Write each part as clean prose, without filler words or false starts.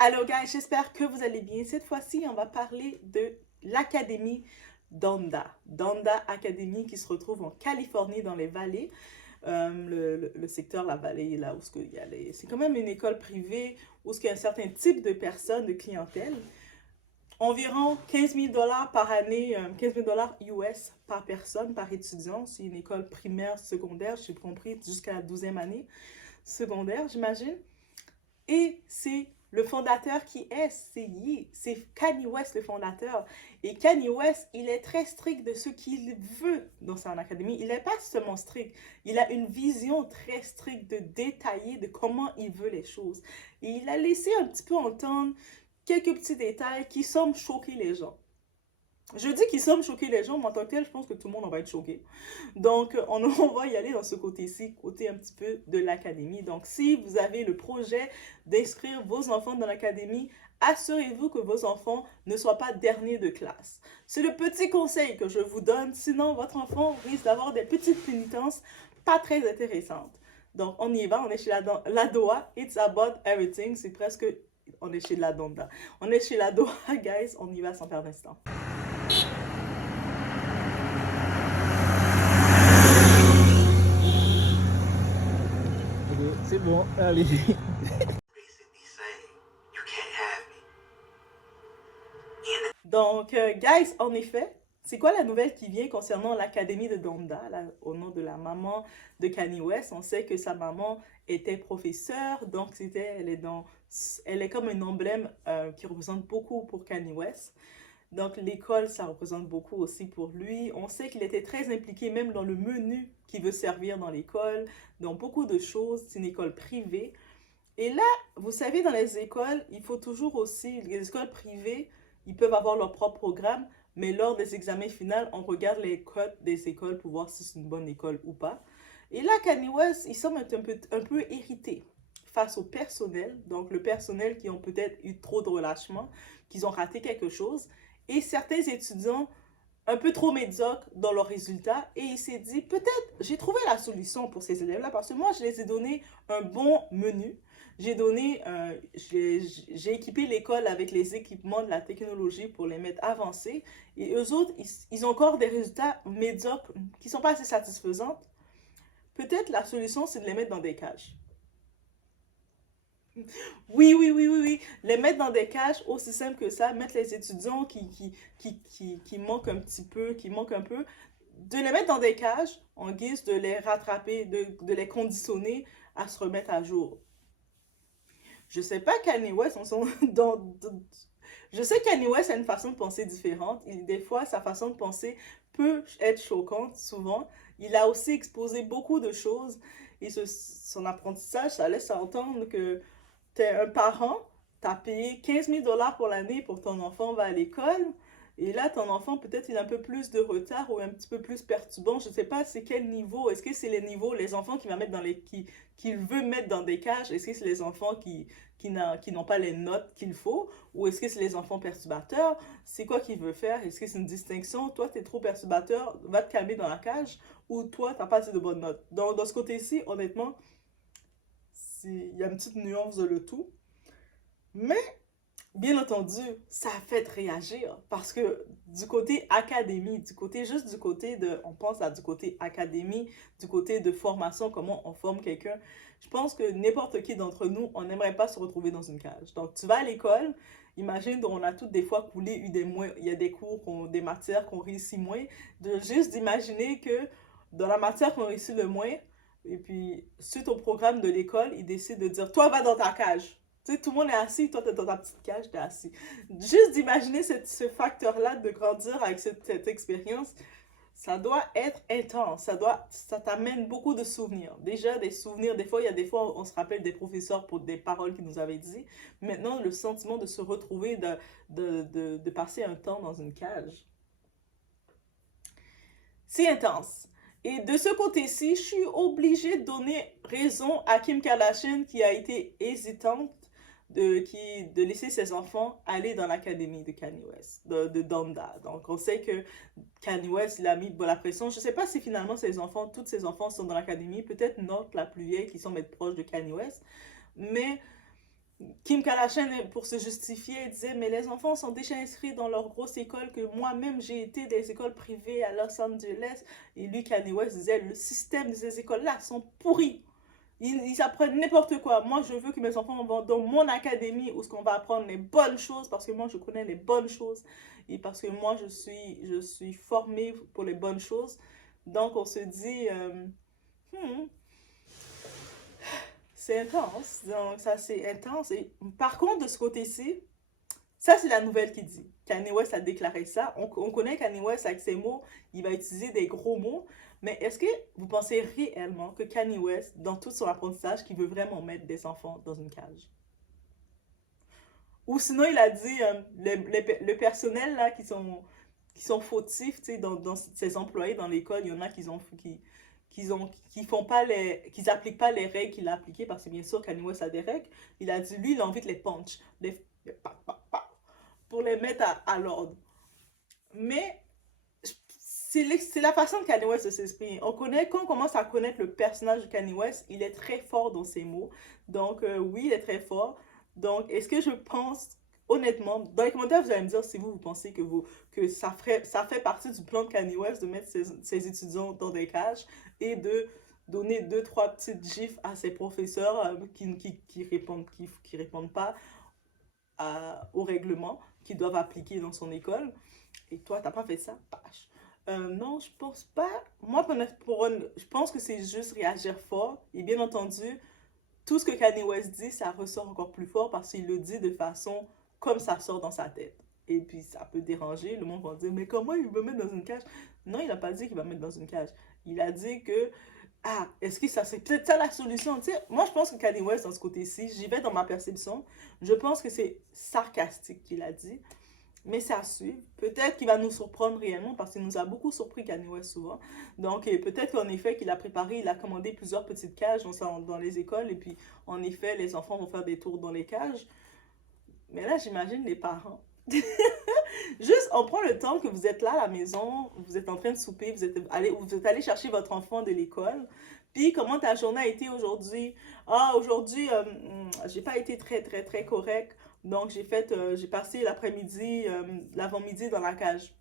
Alors, guys, j'espère que vous allez bien. Cette fois-ci, on va parler de l'Académie Donda. Donda Academy qui se retrouve en Californie dans les vallées. Le secteur, la vallée, là où il y a les... C'est quand même une école privée où il y a un certain type de personnes, de clientèle. Environ 15 000 dollars par année, 15 000 dollars US par personne, par étudiant. C'est une école primaire, secondaire, j'ai compris, jusqu'à la 12e année secondaire, j'imagine. Et c'est le fondateur qui est, c'est Kanye West le fondateur. Et Kanye West, il est très strict de ce qu'il veut dans son académie. Il n'est pas seulement strict, il a une vision très stricte de détailler de comment il veut les choses. Et il a laissé un petit peu entendre quelques petits détails qui semblent choquer les gens. Je dis qu'ils semblent choquer les gens, mais en tant que tel, je pense que tout le monde en va être choqué. Donc, on va y aller dans ce côté-ci, côté un petit peu de l'académie. Donc, si vous avez le projet d'inscrire vos enfants dans l'académie, assurez-vous que vos enfants ne soient pas derniers de classe. C'est le petit conseil que je vous donne, sinon votre enfant risque d'avoir des petites pénitences pas très intéressantes. Donc, on y va, on est chez la Doha, it's about everything, c'est presque, on est chez la Donda. On est chez la Doha, guys, on y va sans perdre d'instant. C'est bon, allez. Donc, guys, en effet, c'est quoi la nouvelle qui vient concernant l'Académie de Donda, là, au nom de la maman de Kanye West? On sait que sa maman était professeure, donc elle est comme un emblème qui représente beaucoup pour Kanye West. Donc, l'école, ça représente beaucoup aussi pour lui. On sait qu'il était très impliqué même dans le menu qu'il veut servir dans l'école, dans beaucoup de choses. C'est une école privée. Et là, vous savez, dans les écoles, il faut toujours aussi, les écoles privées, ils peuvent avoir leur propre programme, mais lors des examens finaux, on regarde les codes des écoles pour voir si c'est une bonne école ou pas. Et là, Kanye West, il semble être un peu irrité face au personnel, donc le personnel qui ont peut-être eu trop de relâchement, qu'ils ont raté quelque chose, et certains étudiants un peu trop médiocres dans leurs résultats, et il s'est dit, peut-être, j'ai trouvé la solution pour ces élèves-là, parce que moi, je les ai donné un bon menu, j'ai équipé l'école avec les équipements de la technologie pour les mettre avancés. Et eux autres, ils ont encore des résultats médiocres qui ne sont pas assez satisfaisants. Peut-être la solution, c'est de les mettre dans des cages. Oui. Les mettre dans des cages, aussi simple que ça, mettre les étudiants qui manquent un petit peu, qui manquent un peu, de les mettre dans des cages en guise de les rattraper, de les conditionner à se remettre à jour. Je sais pas Kanye West, je sais que Kanye West a une façon de penser différente. Des fois, sa façon de penser peut être choquante, souvent. Il a aussi exposé beaucoup de choses et son apprentissage, ça laisse entendre que tu es un parent, tu as payé 15 000 dollars pour l'année pour que ton enfant va à l'école. Et là, ton enfant, peut-être, il a un peu plus de retard ou un petit peu plus perturbant. Je ne sais pas c'est quel niveau. Est-ce que c'est les niveaux, les enfants qu'il va mettre qu'il veut mettre dans des cages? Est-ce que c'est les enfants qui n'ont pas les notes qu'il faut? Ou est-ce que c'est les enfants perturbateurs? C'est quoi qu'il veut faire? Est-ce que c'est une distinction? Toi, tu es trop perturbateur, va te calmer dans la cage. Ou toi, tu n'as pas assez de bonnes notes. Donc, dans ce côté-ci, honnêtement, il y a une petite nuance de le tout. Mais bien entendu, ça a fait réagir parce que du côté académie, juste du côté de, on pense à du côté académie, du côté de formation, comment on forme quelqu'un, je pense que n'importe qui d'entre nous, on n'aimerait pas se retrouver dans une cage. Donc, tu vas à l'école, imagine, on a toutes des fois coulé, il y a des cours, des matières qu'on réussit moins, juste d'imaginer que dans la matière qu'on réussit le moins, et puis, suite au programme de l'école, ils décident de dire, toi, va dans ta cage. Tu sais, tout le monde est assis, toi, t'es dans ta petite cage, t'es assis. Juste d'imaginer ce facteur-là, de grandir avec cette expérience, ça doit être intense. Ça t'amène beaucoup de souvenirs. Déjà, des souvenirs, des fois, il y a des fois, on se rappelle des professeurs pour des paroles qu'ils nous avaient dit. Maintenant, le sentiment de se retrouver, de passer un temps dans une cage, c'est intense. Et de ce côté-ci, je suis obligée de donner raison à Kim Kardashian qui a été hésitante de laisser ses enfants aller dans l'académie de Kanye West, de Donda. Donc, on sait que Kanye West, il a mis de la pression. Je ne sais pas si finalement tous ses enfants sont dans l'académie. Peut-être notre, la plus vieille, qui sont mettre proches de Kanye West. Mais Kim Kardashian, pour se justifier, elle disait, mais les enfants sont déjà inscrits dans leur grosse école, que moi-même j'ai été des écoles privées à Los Angeles. Et lui, Kanye West, disait, le système de ces écoles-là sont pourris. Ils apprennent n'importe quoi. Moi, je veux que mes enfants vont dans mon académie où ce qu'on va apprendre les bonnes choses parce que moi, je connais les bonnes choses et parce que moi, je suis formée pour les bonnes choses. Donc, on se dit, hmm, c'est intense. Donc, ça, c'est intense. Et par contre, de ce côté-ci, ça, c'est la nouvelle qui dit. Kanye West a déclaré ça. On connaît Kanye West avec ses mots. Il va utiliser des gros mots. Mais est-ce que vous pensez réellement que Kanye West, dans tout son apprentissage, qu'il veut vraiment mettre des enfants dans une cage? Ou sinon, il a dit, le personnel là, qui sont fautifs, tu sais, dans ses employés dans l'école, il y en a qui font pas qui appliquent pas les règles qu'il a appliquées, parce que bien sûr, Kanye West a des règles. Il a dit, lui, il a envie de les punch, pa, pa, pa, pour les mettre à l'ordre. Mais c'est la façon de Kanye West de s'exprimer. Quand on commence à connaître le personnage de Kanye West, il est très fort dans ses mots. Donc, oui, il est très fort. Donc, est-ce que je pense, honnêtement, dans les commentaires, vous allez me dire si vous pensez que ça fait partie du plan de Kanye West de mettre ses étudiants dans des cages et de donner deux, trois petites gifs à ses professeurs qui répondent pas au règlement qu'ils doivent appliquer dans son école. Et toi, t'as pas fait ça? Pâche. Non, je pense pas. Moi, je pense que c'est juste réagir fort. Et bien entendu, tout ce que Kanye West dit, ça ressort encore plus fort parce qu'il le dit de façon comme ça sort dans sa tête. Et puis, ça peut déranger. Le monde va dire, mais comment il veut mettre dans une cage? Non, il n'a pas dit qu'il va mettre dans une cage. Il a dit que, ah, est-ce que ça, c'est peut-être ça la solution? Tu sais, moi, je pense que Kanye West, dans ce côté-ci, j'y vais dans ma perception. Je pense que c'est sarcastique qu'il a dit. Mais c'est à suivre. Peut-être qu'il va nous surprendre réellement parce qu'il nous a beaucoup surpris Kanye West souvent. Donc peut-être qu'en effet qu'il a préparé, il a commandé plusieurs petites cages dans les écoles et puis en effet les enfants vont faire des tours dans les cages. Mais là j'imagine les parents. Juste on prend le temps que vous êtes là à la maison, vous êtes en train de souper, vous êtes allé chercher votre enfant de l'école. Puis comment ta journée a été aujourd'hui? Ah, aujourd'hui, j'ai pas été très, très, très correct. Donc, j'ai passé l'après-midi, l'avant-midi dans la cage.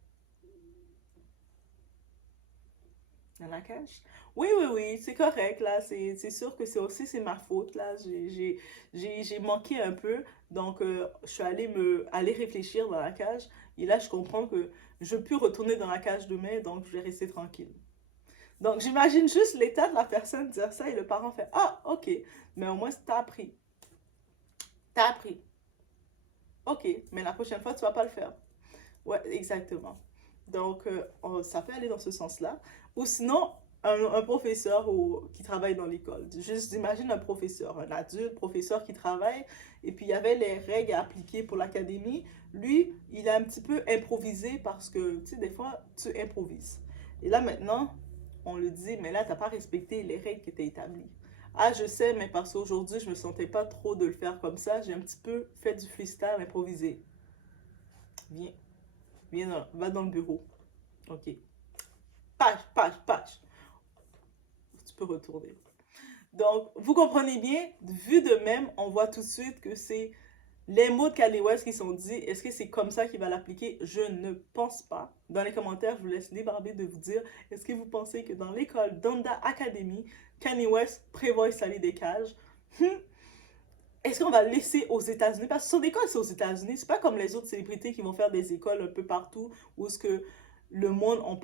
Dans la cage? Oui, oui, oui, c'est correct, là. C'est sûr que c'est ma faute, là. J'ai manqué un peu. Donc, je suis allée aller réfléchir dans la cage. Et là, je comprends que je peux retourner dans la cage demain, donc je vais rester tranquille. Donc, j'imagine juste l'état de la personne dire ça et le parent fait, ah, ok, mais au moins, t'as appris. T'as appris. Ok, mais la prochaine fois, tu vas pas le faire. Ouais, exactement. Donc, ça peut aller dans ce sens-là. Ou sinon, un professeur qui travaille dans l'école. Juste, imagine un professeur, un adulte professeur qui travaille, et puis il y avait les règles à appliquer pour l'académie. Lui, il a un petit peu improvisé parce que, tu sais, des fois, tu improvises. Et là, maintenant, on le dit, mais là, tu n'as pas respecté les règles qui étaient établies. Ah, je sais, mais parce qu'aujourd'hui, je me sentais pas trop de le faire comme ça. J'ai un petit peu fait du freestyle improvisé. Viens, va dans le bureau. Ok. Page, page, page. Tu peux retourner. Donc, vous comprenez bien, vu de même, on voit tout de suite que c'est les mots de Kanye West qui sont dits. Est-ce que c'est comme ça qu'il va l'appliquer? Je ne pense pas. Dans les commentaires, je vous laisse libre arbitre de vous dire, est-ce que vous pensez que dans l'école Donda Academy, Kanye West prévoit installer des cages? Est-ce qu'on va le laisser aux États-Unis? Parce que son école, c'est aux États-Unis. C'est pas comme les autres célébrités qui vont faire des écoles un peu partout où ce que le monde, on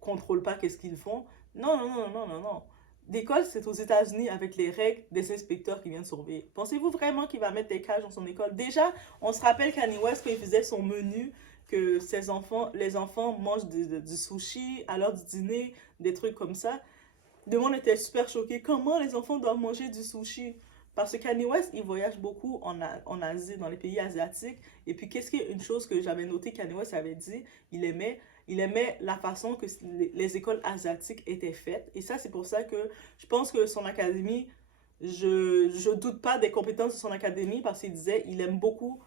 contrôle pas qu'est-ce qu'ils font. Non, non, non, non, non, non. L'école, c'est aux États-Unis avec les règles des inspecteurs qui viennent surveiller. Pensez-vous vraiment qu'il va mettre des cages dans son école? Déjà, on se rappelle Kanye West, quand il faisait son menu, que les enfants mangent du sushi à l'heure du dîner, des trucs comme ça. Le monde était super choqué. Comment les enfants doivent manger du sushi? Parce que Kanye West, il voyage beaucoup en Asie, dans les pays asiatiques. Et puis, une chose que j'avais noté, Kanye West avait dit, il aimait la façon que les écoles asiatiques étaient faites. Et ça, c'est pour ça que je pense que son académie, je doute pas des compétences de son académie parce qu'il disait, il aime beaucoup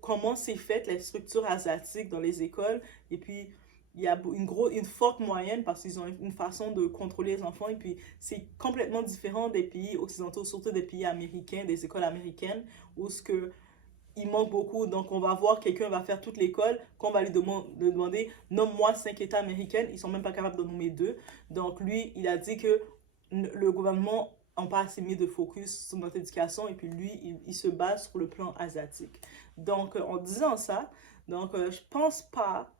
comment c'est fait, les structures asiatiques dans les écoles. Et puis, il y a une forte moyenne parce qu'ils ont une façon de contrôler les enfants et puis c'est complètement différent des pays occidentaux, surtout des pays américains, des écoles américaines où ce que il manque beaucoup. Donc, on va voir quelqu'un va faire toute l'école, qu'on va lui demander, nomme-moi 5 États américains, ils sont même pas capables de nommer 2. Donc, lui, il a dit que le gouvernement n'a pas assez mis de focus sur notre éducation et puis lui, il se base sur le plan asiatique. Donc, en disant ça, donc, je pense pas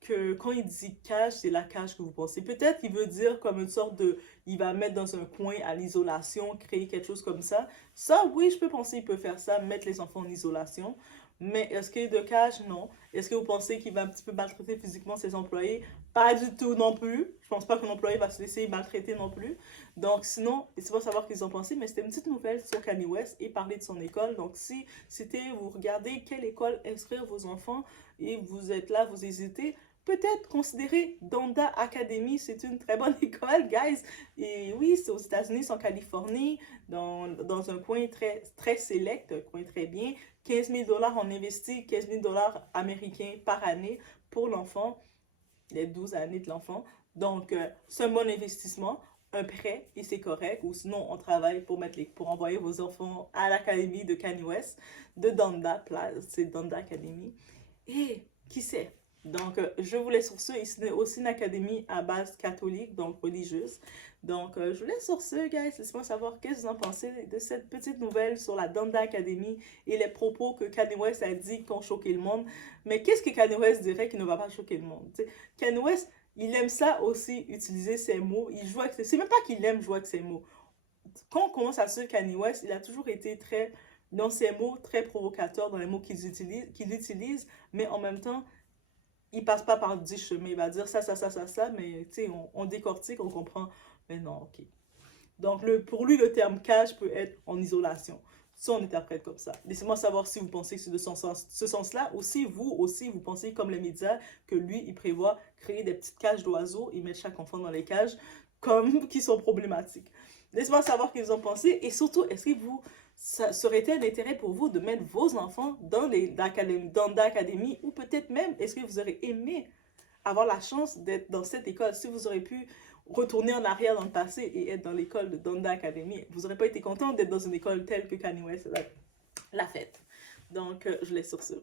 que quand il dit cage, c'est la cage que vous pensez. Peut-être qu'il veut dire comme une sorte de... Il va mettre dans un coin à l'isolation, créer quelque chose comme ça. Ça, oui, je peux penser qu'il peut faire ça, mettre les enfants en isolation. Mais est-ce que de cage? Non. Est-ce que vous pensez qu'il va un petit peu maltraiter physiquement ses employés? Pas du tout non plus. Je pense pas qu'un employé va se laisser maltraiter non plus. Donc sinon, laissez-moi savoir ce qu'ils ont pensé, mais c'était une petite nouvelle sur Kanye West et parler de son école. Donc si c'était, vous regardez quelle école inscrire vos enfants et vous êtes là, vous hésitez, peut-être considérer Donda Academy, c'est une très bonne école, guys. Et oui, c'est aux États-Unis, c'est en Californie, dans un coin très select, un coin très bien. 15 000 dollars, on investit 15 000 dollars américains par année pour l'enfant, les 12 années de l'enfant. Donc, c'est un bon investissement, un prêt, et c'est correct. Ou sinon, on travaille pour envoyer vos enfants à l'académie de Kanye West, de Donda, c'est Donda Academy. Et qui sait? Donc, je vous laisse sur ce. Et c'est aussi une académie à base catholique, donc religieuse. Donc, je vous laisse sur ce, guys. Laissez-moi savoir qu'est-ce que vous en pensez de cette petite nouvelle sur la Donda Academy et les propos que Kanye West a dit qui ont choqué le monde. Mais qu'est-ce que Kanye West dirait qui ne va pas choquer le monde? T'sais, Kanye West, il aime ça aussi, utiliser ses mots. Il joue avec ses... C'est même pas qu'il aime jouer avec ses mots. Quand on commence à suivre Kanye West, il a toujours été très, dans ses mots, très provocateur, dans les mots qu'il utilise, mais en même temps, il passe pas par 10 chemins. Il va dire ça, mais tu sais, on décortique, on comprend. Mais non, ok. Donc, pour lui, le terme cage peut être en isolation. Ça, on interprète comme ça. Laissez-moi savoir si vous pensez que c'est de ce sens-là, ou si vous aussi, vous pensez comme les médias, que lui, il prévoit créer des petites cages d'oiseaux et mettre chaque enfant dans les cages, comme qui sont problématiques. Laissez-moi savoir ce que vous en pensez, et surtout, est-ce que ça serait-il un intérêt pour vous de mettre vos enfants dans l'académie, ou peut-être même, est-ce que vous aurez aimé avoir la chance d'être dans cette école, si vous aurez pu retourner en arrière dans le passé et être dans l'école de Donda Academy, vous n'aurez pas été content d'être dans une école telle que Kanye West l'a faite. Donc, je laisse sur ce.